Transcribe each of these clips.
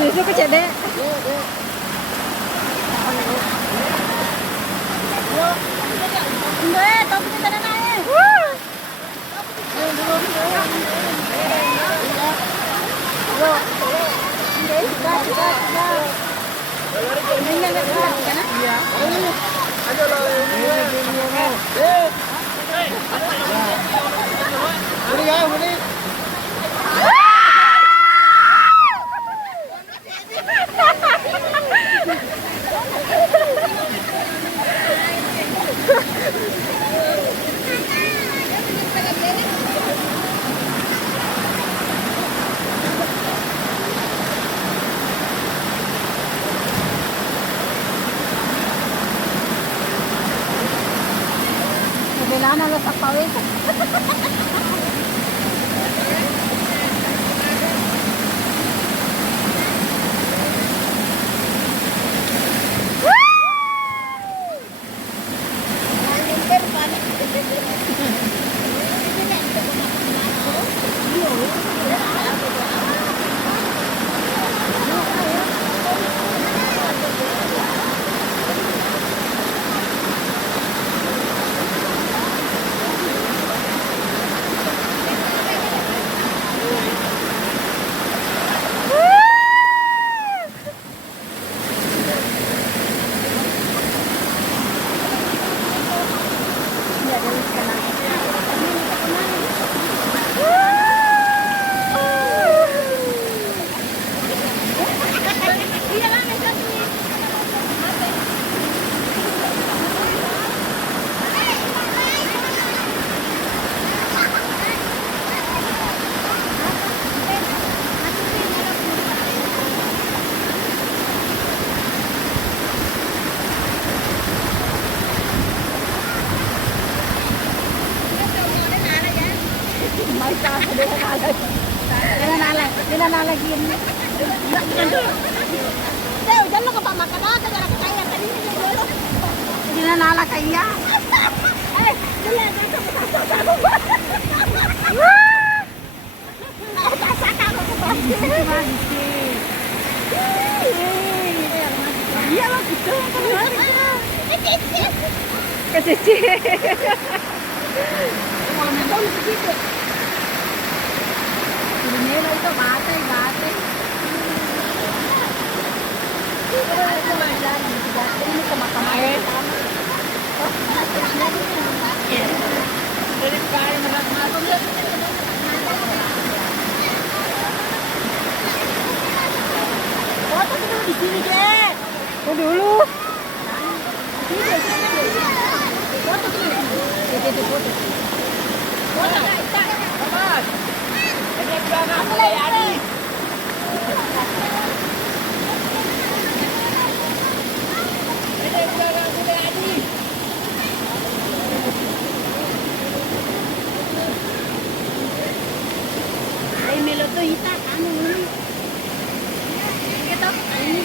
Susu ke cede. Enggak, tapi kita naik. Kailangan na sa pawis. Dinanalagin. Teo, dyan lo ka pa makadata. Dyan ka kaya. Dinanala kaya. Eh, dala. Kasama ba? Kasama ko ba? Iya lah, gitu. Kecici. Kalau mental begitu. Ini lah itu bate. Ini ke makam air. Jadi sekali masuk ya. Foto dulu di sini deh. Oh dulu. Foto dulu. Jadi foto. Foto. Bapak. Ini belakang mulai Adi. Ini belakang mulai Adi. Ay, meloto hita, ano ini? Ito, ini.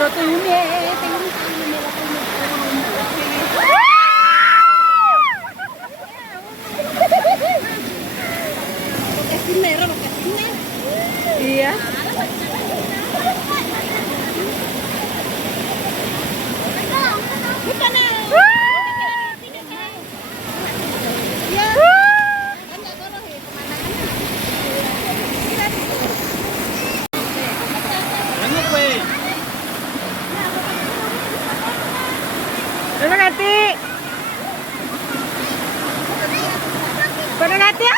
lo tuh iya. Ano kati? Ano kati?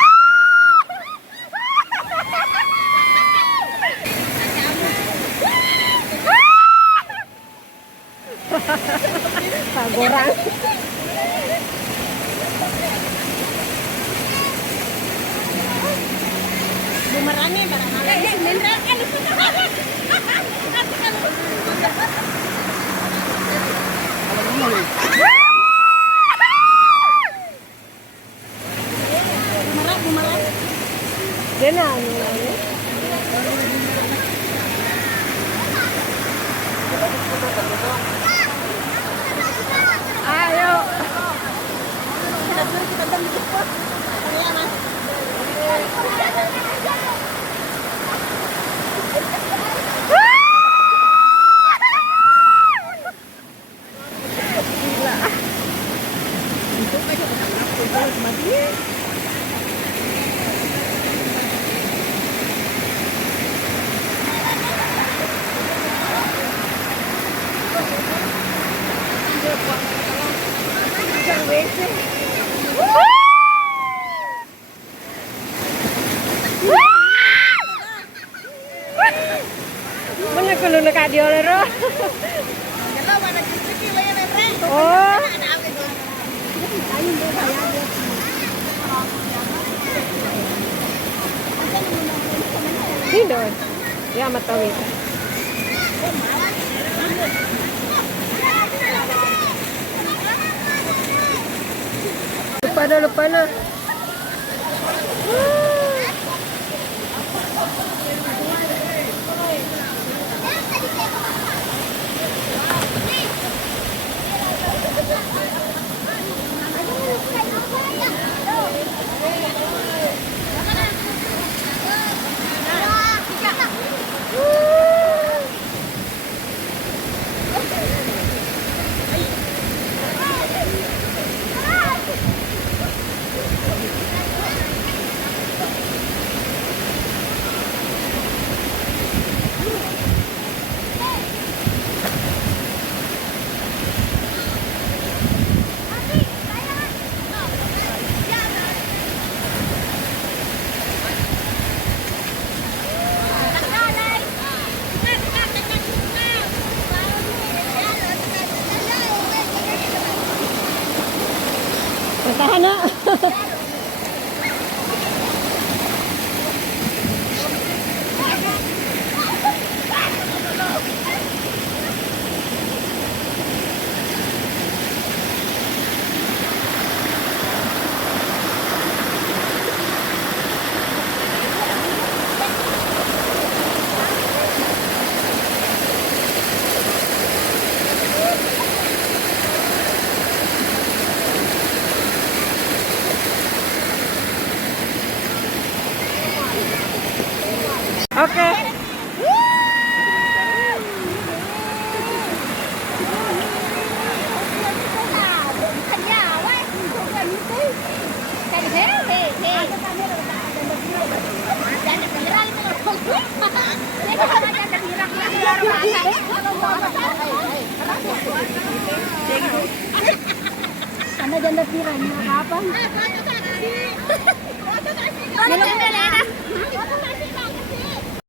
Pagoran. Bumerangnya bumerang. Ganun. Ayo. Mana kalau nak dia lero? Oh. Ini dong. Ya mata kita. Lupa na. Tahan na. Oke. Anda janda pirang apa?